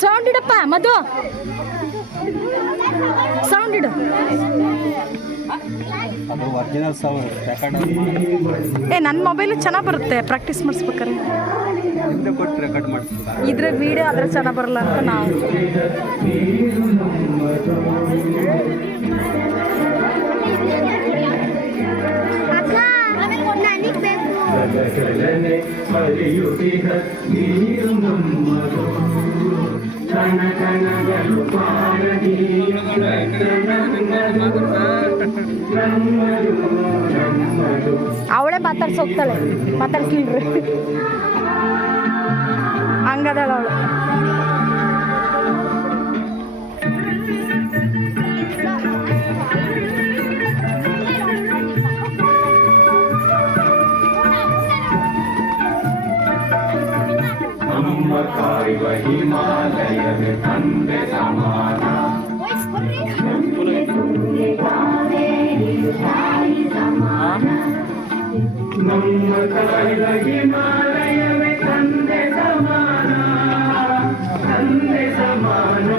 Sound ಇಡಪ್ಪ ಮಧು, sound ಇಡು. ನನ್ನ mobile ಚೆನ್ನಾಗಿ ಬರುತ್ತೆ ಪ್ರಾಕ್ಟೀಸ್ ಮಾಡಿಸ್ಬೇಕಾರೆ. ಇದ್ರೆ ವಿಡಿಯೋ ಆದರೆ ಚೆನ್ನಾಗಿ ಬರಲ್ಲ ಅಂತ ನಾವು. ಅವಳೇ ಮಾತಾಡ್ಸೋಗ್ತಾಳೆ, ಮಾತಾಡ್ಸ್ಲಿಲ್ರಿ ಹಂಗದಾಳ ಅವಳು. ಕಾಯುವ ಹಿಮಾಲಯದ ತಂದೆ ಸಮಾನ, ನಮ್ಮ ಕಾಯುವ ಹಿಮಾಲಯವೇ ತಂದೆ ಸಮಾನ, ತಂದೆ ಸಮಾನ.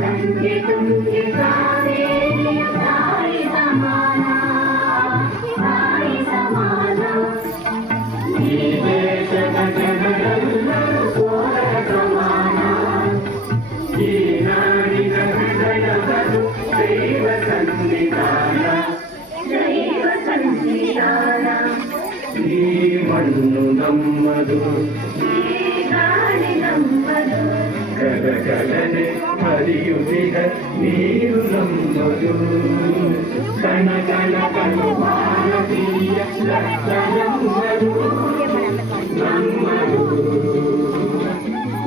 ನಂಗೆ ತುಂಗೆ ಕಾವೇರಿಯ ತಾಯಿ ಸಮಾನ, ತಾಯಿ ಸಮಾನ. ಈ ದೇಶದ ಜನರೆಲ್ಲರೂ ಸೋದರ ಸಮಾನ, ಈ ನಾಡಿನ ಹೃದಯಗಳು ದೈವ ಸನ್ನಿಧಾನ, ದೈವ ಸನ್ನಿಧಾನ. ಈ ಮಣ್ಣು ನಮ್ಮದು, ಈ ಗಾಳಿ ನಮ್ಮದು, ಕಲಕಲನೆ ಹರಿಯುತ್ತಿದ ನೀರು ನಮ್ಮದು. ಕಣ ಕಣ ಕಣು ಭಾರತೀಯ ರಕ್ತ ನಮ್ಮದು, ನಮ್ಮದು,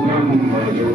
ನಮ್ಮದು.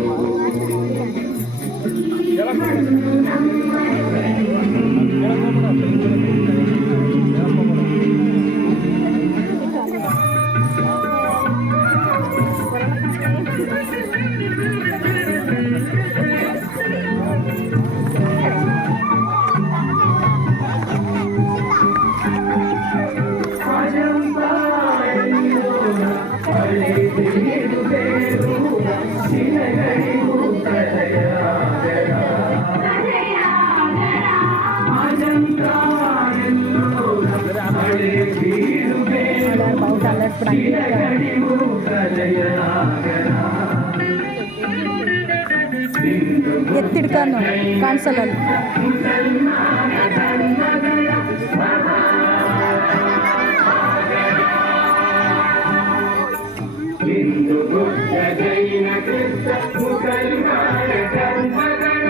ಎತ್ತಿಡ್ಕೊಂಡು ಕಾಣಿಸಲ್ಲ. ಹಿಂದೂ ಬುದ್ಧ ಜೈನ ಕ್ರಿಸ್ತ ಮುಸಲ್ಮಾನ ಧರ್ಮಗಳ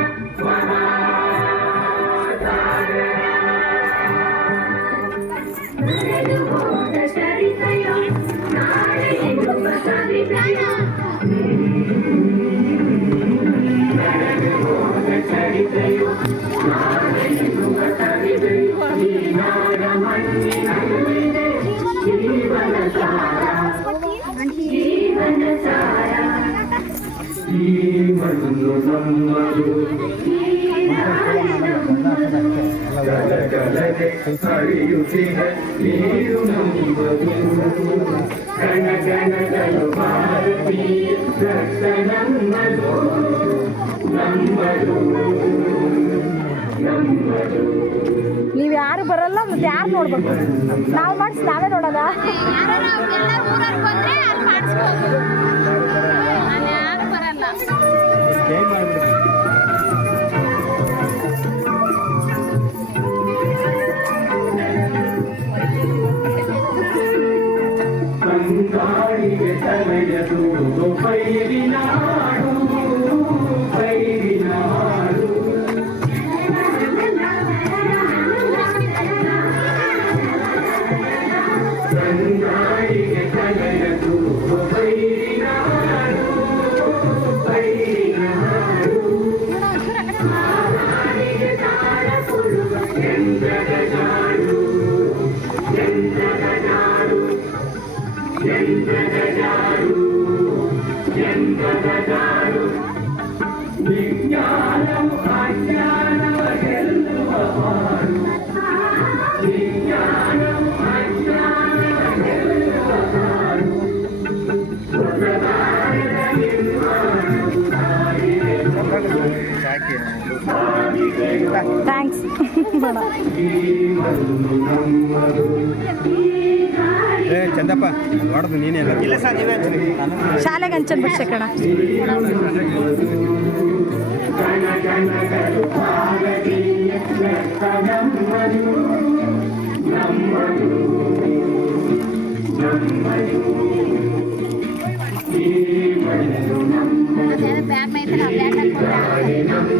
ಮಣ್ಣು ನಮ್ಮದು, ಕಲಕಲನೆ ಹರಿಯುತ್ತಿದ ನೀರು ನಮ್ಮದು. ಕಣ ಕಣಗಳು ಭಾರತೀಯ ರಕ್ತ ನಮ್ಮದು, ನಮ್ಮದು, ನಮ್ಮದು. ನೀವು ಯಾರು ಬರಲ್ಲ ಮತ್ತೆ ಯಾರು ನೋಡ್ಬೇಕು? ನಾವು ಮಾಡಿಸಿ ನಾವೇ ನೋಡೋದ? ಕಂಗಾಳಿಗೆ ತಲೆಯದು ಪೈರಿನಾಡು, ಪೈರಿನಾಡು. ಕಂಗಾಳಿಗೆ ತಲೆಯದು ಪೈರಿನಾಡು, ಪೈರಿನಾಡು. ಹಾಡಿಗೆ ತಾಳ ಕೊಡುವ ಎಂದದ ನಾಡು, ಎಂದದ ನಾಡು, ಎಂದದ ನಾಡು, ಎಂದದ ನಾಡು. ವಿಜ್ಞಾನವು ಅಜ್ಞಾನವ ಗೆಲ್ಲುವ ಮಾಡು, ವಿಜ್ಞಾನವು ಅಜ್ಞಾನವ ಗೆಲ್ಲುವ ಮಾಡು. ಥ್ಯಾಂಕ್ಸ್ ಬೇಡ. ಚಂದಪ್ಪ ನೋಡೋದು ನೀನೇ ಇಲ್ಲ ಸರ್ ನೀವೇ ಶಾಲೆಗೆ ಹಂಚನ್ ಬಿಡ್ಸೆ ಕಣ. ಬ್ಯಾಗ್ ಮೈತರ ಬ್ಯಾಗ್ ಹಾಕ್ಕೊಂಡ್ರೆ